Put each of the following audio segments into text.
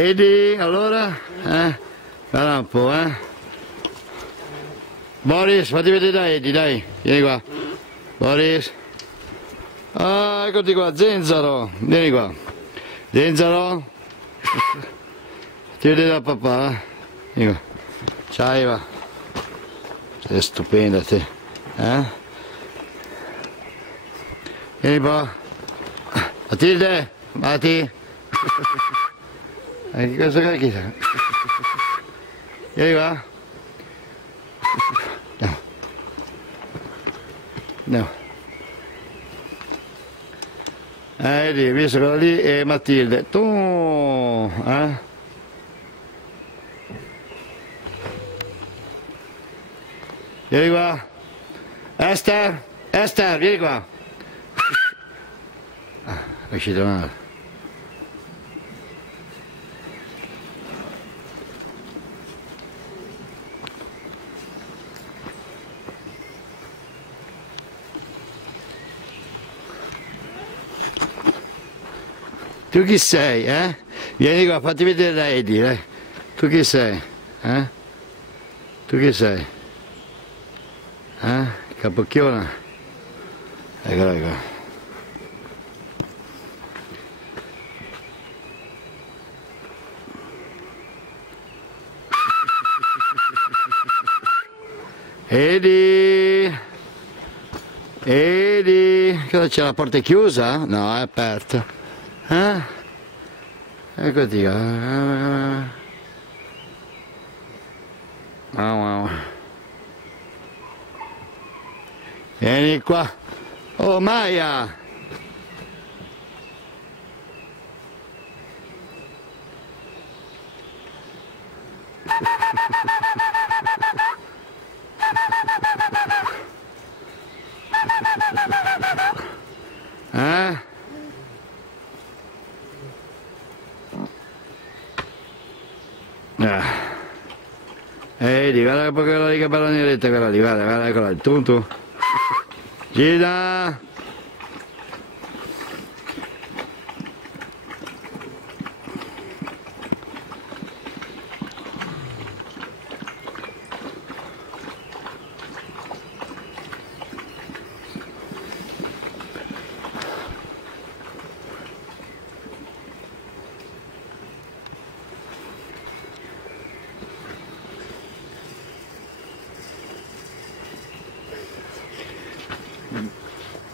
Edi, allora? Guarda un po', Boris, fatti vedere da Edi, dai, vieni qua. Boris. Ah, eccoti qua, Zenzaro, vieni qua. Zenzaro. Ti vedere da papà, Vieni qua. Ciao Eva. Sei stupenda te, Vieni qua. Matilde, Mati. Che cosa cacchio? Vieni qua. No. Vedi, visto quella lì è Matilde. Tu, Vieni qua. Esther, vieni qua. È uscito male. Tu chi sei, Vieni qua, fatti vedere da Edi, Tu chi sei, Tu chi sei? Capocchiona? Eccola qua. Edi! Cosa c'è, la porta è chiusa? No, è aperta. Eccoti qua. Vieni qua. Oh, Maya! Edi, guarda quella lì che bella neretta quella lì, guarda, eccola, tu. Gira!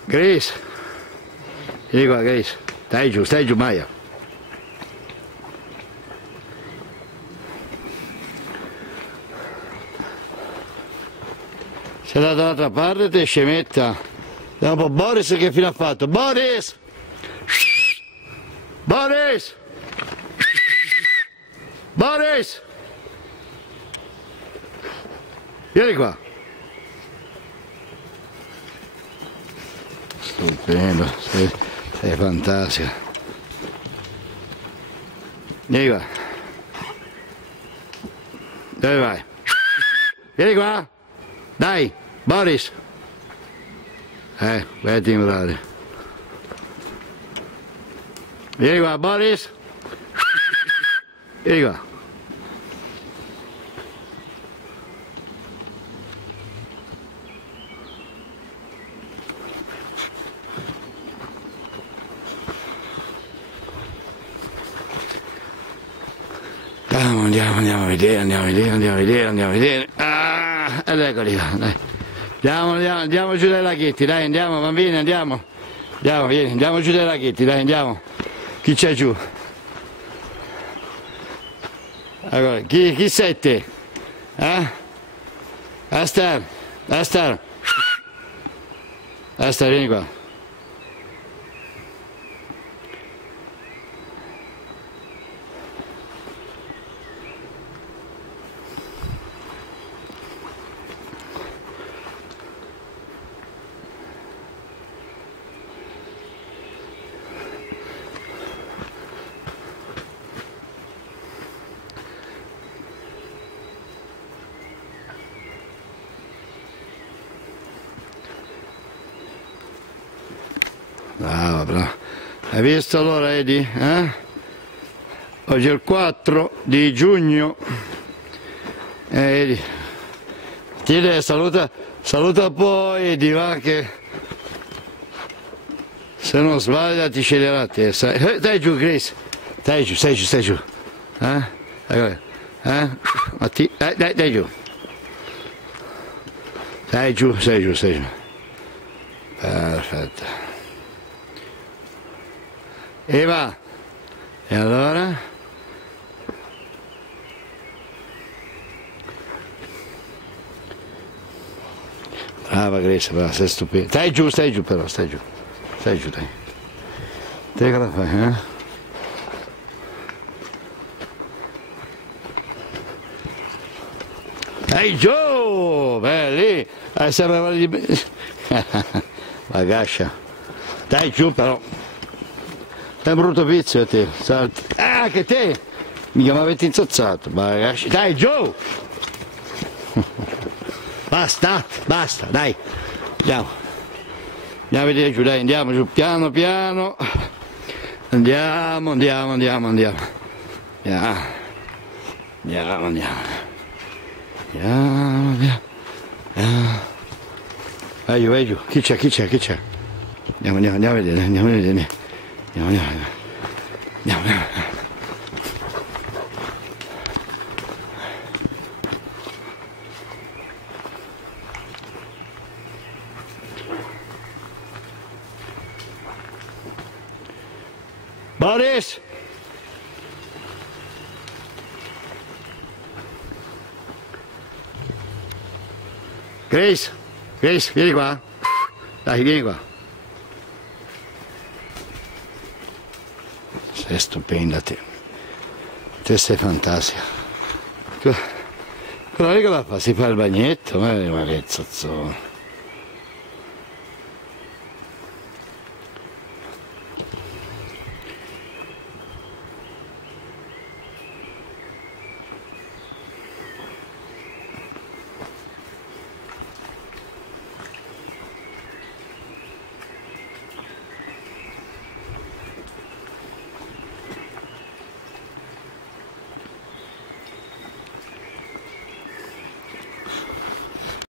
Grace, vieni qua Grace, stai giù Maya. Sei andato dall'altra parte te scemetta. Vediamo un po' Boris che fine ha fatto. Boris! Boris! Boris! Vieni qua. Stupendo, sei fantastica. Vieni qua. Dove vai? Vieni qua. Dai, Boris. Vai a timbrare. Vieni qua, Boris. Vieni qua. Andiamo a vedere. Ed eccoli qua, dai. Andiamo giù dai laghetti, dai, andiamo bambini, andiamo. Vieni, andiamo giù dai laghetti, dai, andiamo. Chi c'è giù? Allora, chi sei te? Esther, vieni qua. Bravo. Hai visto allora, Edi? Oggi è il 4 di giugno. Tieni, saluta un po' e di va che se non sbaglia ti sceglierà a te. Dai giù, Grace. Dai giù, stai giù. Dai giù. Stai giù. Perfetto. E va. E allora? Brava Grace, brava, sei stupendo. Stai giù però, stai giù, dai. Te che la fai, Stai giù! Belli! Sembra di... Bagascia. Dai giù però. Sei un brutto pizzo te. Salti. Ah, che te! Mica mi avete inzozzato. Bagascia. Dai giù! Basta, dai. Andiamo a vedere giù, dai, andiamo giù, piano. Andiamo. Vai giù. Chi c'è? Andiamo a vedere. Andiamo. Boris! Grace, vieni qua. Dai, vieni qua. Sei stupenda te. Te sei fantastica. Quella lì che la fa? Si fa il bagnetto? Ma che zozzone.